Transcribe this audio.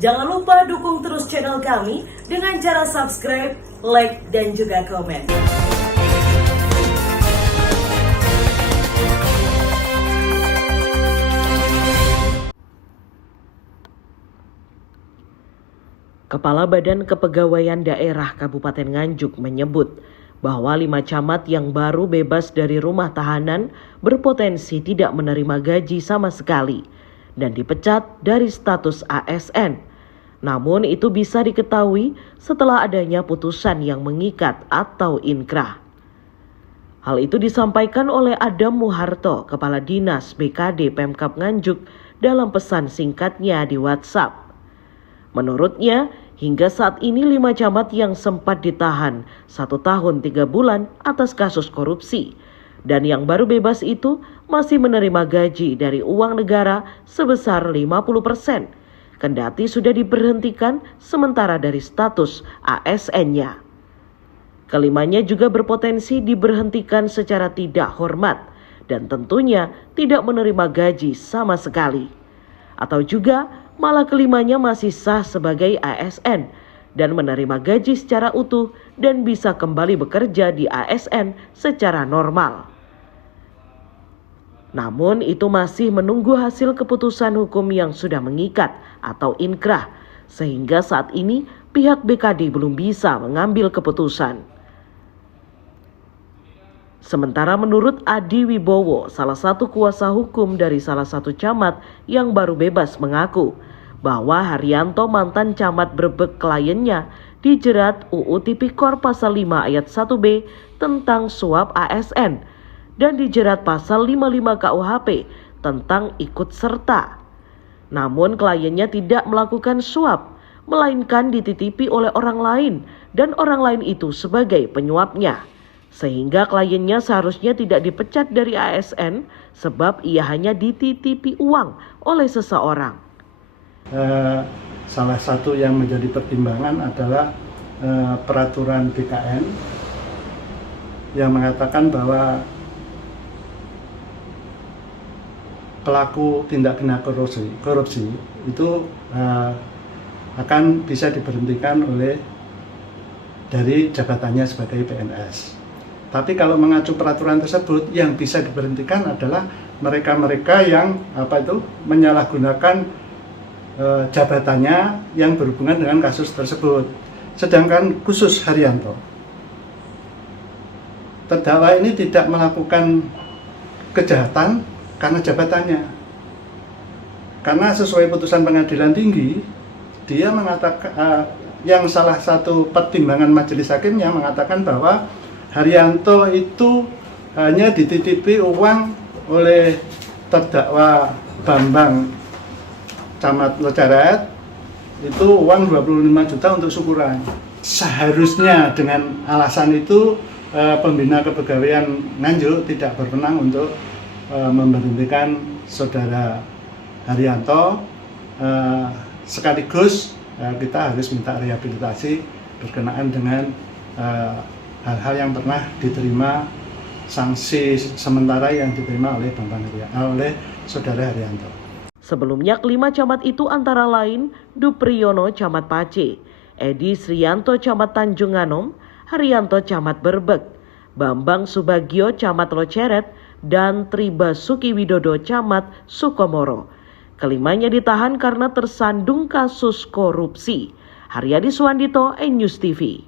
Jangan lupa dukung terus channel kami dengan cara subscribe, like, dan juga komen. Kepala Badan Kepegawaian Daerah Kabupaten Nganjuk menyebut bahwa 5 camat yang baru bebas dari rumah tahanan berpotensi tidak menerima gaji sama sekali dan dipecat dari status ASN. Namun itu bisa diketahui setelah adanya putusan yang mengikat atau inkrah. Hal itu disampaikan oleh Adam Muharto, Kepala Dinas BKD Pemkab Nganjuk dalam pesan singkatnya di WhatsApp. Menurutnya, hingga saat ini 5 camat yang sempat ditahan 1 tahun 3 bulan atas kasus korupsi dan yang baru bebas itu masih menerima gaji dari uang negara sebesar 50%. Kendati sudah diberhentikan sementara dari status ASN-nya. Kelimanya juga berpotensi diberhentikan secara tidak hormat dan tentunya tidak menerima gaji sama sekali. Atau juga malah kelimanya masih sah sebagai ASN dan menerima gaji secara utuh dan bisa kembali bekerja di ASN secara normal. Namun itu masih menunggu hasil keputusan hukum yang sudah mengikat atau inkrah, sehingga saat ini pihak BKD belum bisa mengambil keputusan. Sementara menurut Adi Wibowo, salah satu kuasa hukum dari salah satu camat yang baru bebas mengaku bahwa Haryanto mantan camat Brebek kliennya dijerat UU Tipikor pasal 5 ayat 1B tentang suap ASN dan dijerat pasal 55 KUHP tentang ikut serta. Namun kliennya tidak melakukan suap, melainkan dititipi oleh orang lain dan orang lain itu sebagai penyuapnya. Sehingga kliennya seharusnya tidak dipecat dari ASN sebab ia hanya dititipi uang oleh seseorang. Salah satu yang menjadi pertimbangan adalah peraturan BKN yang mengatakan bahwa pelaku tindak pidana korupsi itu akan bisa diberhentikan dari jabatannya sebagai PNS. Tapi kalau mengacu peraturan tersebut, yang bisa diberhentikan adalah mereka-mereka yang menyalahgunakan jabatannya yang berhubungan dengan kasus tersebut. Sedangkan khusus Haryanto, terdakwa ini tidak melakukan kejahatan karena jabatannya. Karena sesuai putusan pengadilan tinggi, dia mengatakan yang salah satu pertimbangan majelis hakimnya mengatakan bahwa Haryanto itu hanya dititipi uang oleh terdakwa Bambang Camat Loceret, itu uang 25 juta untuk syukuran. Seharusnya dengan alasan itu pembina kepegawaian Nganjuk tidak berwenang untuk memberhentikan saudara Haryanto, sekaligus kita harus minta rehabilitasi berkenaan dengan hal-hal yang pernah diterima, sanksi sementara yang diterima oleh oleh saudara Haryanto. Sebelumnya kelima camat itu antara lain Dupriyono Camat Pace, Edi Sriyanto Camat Tanjung Anom, Haryanto Camat Brebek, Bambang Subagio Camat Loceret, dan Tribasuki Widodo Camat Sukomoro. Kelimanya ditahan karena tersandung kasus korupsi. Haryadi Suwandito, News TV.